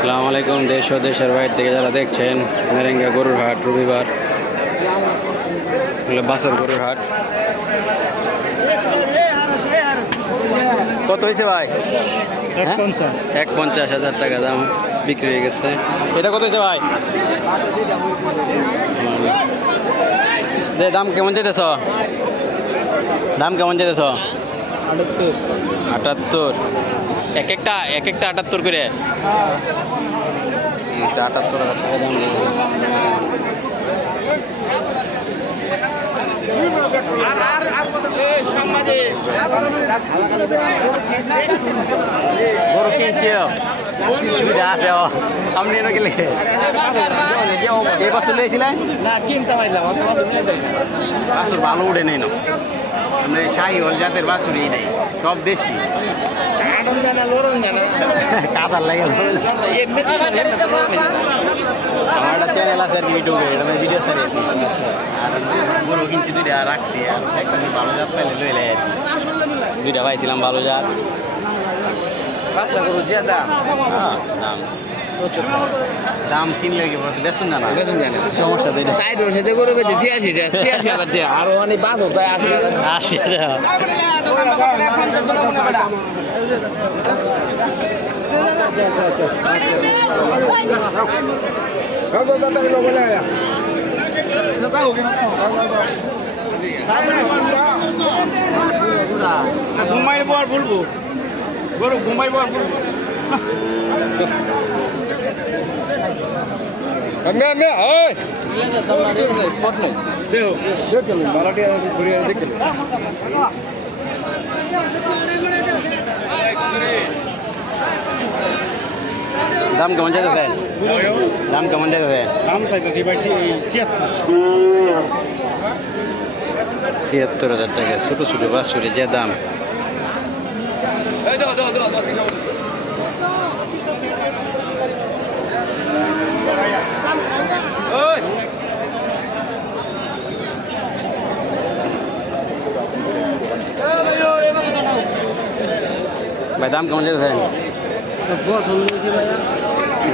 আসসালামু আলাইকুম দেশ ও দেশের বাইরে থেকে যারা দেখছেন মেরেঙ্গা গরুর হাট রবিবার। বাসার গরুর হাট। কত হয়েছে ভাই? হ্যাঁ? এক পঞ্চাশ হাজার টাকা দাম বিক্রি হয়ে গেছে। এটা কত হয়েছে ভাই? দে দাম কেমন যেতেছ দাম কেমন যেতেছ আটাত্তর। এক একটা এক একটা আটাত্তর করে আটাত্তর হাজার টাকা দিয়েছে। কিনছি সুবিধা আছে ও আপনি এনে গেলে। এই বছর লইছিলেন না কিনতে পারলাম বাছুর ভালো উঠে নেই না। আমরা শাহি হল জাতের বাছুরই নেই সব দেশি। কাদার লাগে আমার একটা চ্যানেল আছে আর কি ইউটিউবে এটা আমি ভিডিও সারি আছি আর গরু কিনছি দুইটা রাখছি। আর একটা ভালো জাত পাইলে লইলে আর কি। দুইটা পাইছিলাম ভালো জাত। বাচ্চা গরু যে দাম হ্যাঁ, দাম প্রচুর দাম কিনলে কি বলতো বেসুন না না বেতন জানে সমস্যা দেয় সাইড ওর সাথে গরু বেঁচে ছিয়াশি টাকা ছিয়াশি হাজার টাকা আর অনেক বাস হতো আশি হাজার আসে দাও ঘুমাইবো আর বলব গরু ঘুমাইবো দেখেন ঘুরিয়ে দেখেন দাম কেমন চাইতেছে দাম কেমন চাইতেছে দাম চাইতেছি ভাই ছিয়াত্তর। ছিয়াত্তর হাজার টাকা ছোটো ছোটো বাছুরে যে দাম। ভাই দাম কেমন চাইতেছেন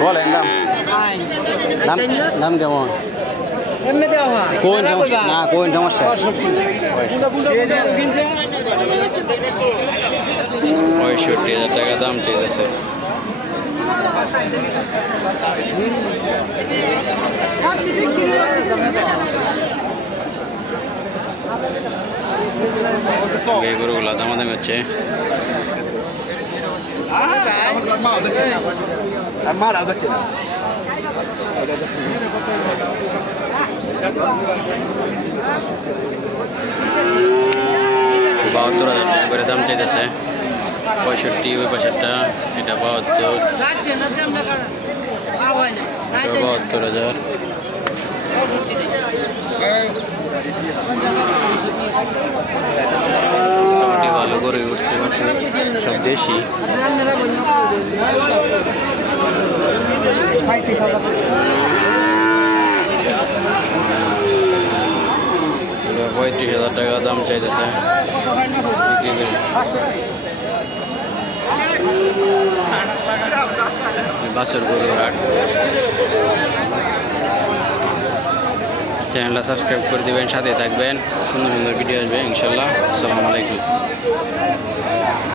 বলেন দাম দাম দাম কেমন এমনি দেওয়া হয় কোন সমস্যা না কোন সমস্যা পঁয়ষট্টি হাজার টাকা দাম চাইতেছে। এই গরুগুলো দামাদামি হচ্ছে। মারা যাচ্ছে না বাহাত্তর হাজার টাকা করে দাম চাইতেছে। পঁয়ষট্টি, ওই পাশেরটা, এটা বাহাত্তর। বাহাত্তর হাজার। মোটামুটি ভালো করে উঠছে। সব দেশি। পঁয়ত্রিশ হাজার টাকা দাম চাইতেছে বিক্রি করে বাসের গরুর হাট চ্যানেলটা সাবস্ক্রাইব করে দেবেন সাথে থাকবেন। সুন্দর সুন্দর ভিডিও আসবে, ইনশাল্লাহ। আসসালামু আলাইকুম।